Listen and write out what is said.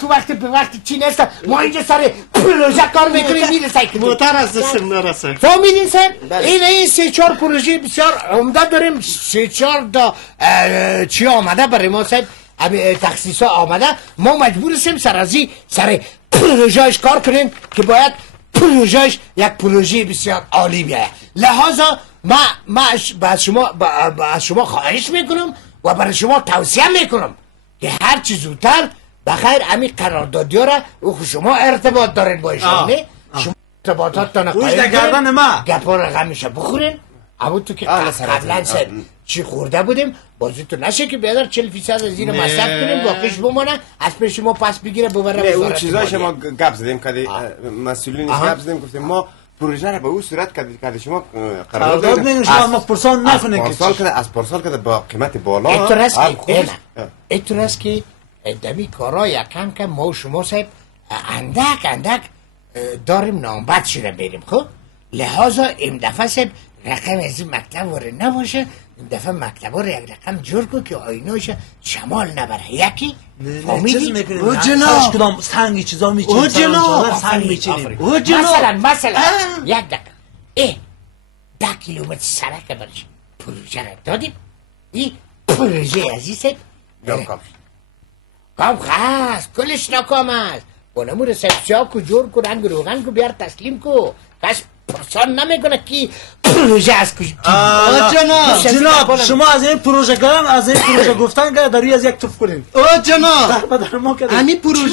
تو به وقت چی نیست ما اینجا سر پروژه کار میکنیم میرسه موتر از دستم نرسه فهمیدین سر این سه چهار پروژه بسیار عمده داریم سه چهار تا چی آمده برای ما سر تخصیص ها آمده ما مجبور هستیم سر پروژهش کار کنیم که باید پروژهش یک پروژه بسیار عالی بیاید لحاظا ما از شما خواهش میکنم و برای شما توصیه میکنم که هر چی زودتر بخیر امی قراردادی را او شما ارتباط دارین با ایشان نه شما ارتباطاتتان قایم گردن ما گپا رقمش بخورین اما تو که قبلا چی خورده بودیم بازی تو نشه که بیادر 40% از زیر مصرف کنیم باقیش بمانه از پیش ما پس بگیره ببره نه اون چیزایش ما گپ زدیم که مسئولینش گپ زدیم گفتیم ما پروژه را به اون صورت که شما قرارداد میگن شما ما پرسان نکنه از پارسال که با قیمت بالا ایتون است که دمی کارا یکم که ما و شما صاحب اندک داریم نامبد شده بریم خب لحاظا این دفعه صاحب رقم از این مکتب وره نباشه این دفعه مکتب رو یک رقم جور کن که آیناش شمال نبره یکی فهمیدی؟ او جناب کدام سنگی چیزا میچینیم او جناب سنگ میچینیم او جناب مثلا یک دقیقه 10 کیلومتر سرک برش پروژه را دادیم این پروژه عزیزه کام خواست کلش ناکام است بانمو رسپسیا کو جور کو رنگ روغن کو بیار تسلیم کو کس پرسان نمیکنه کی پروژه از کجا جناب شما از این پروژه گفتن که داری از یک توف کنین جناب همین پروژه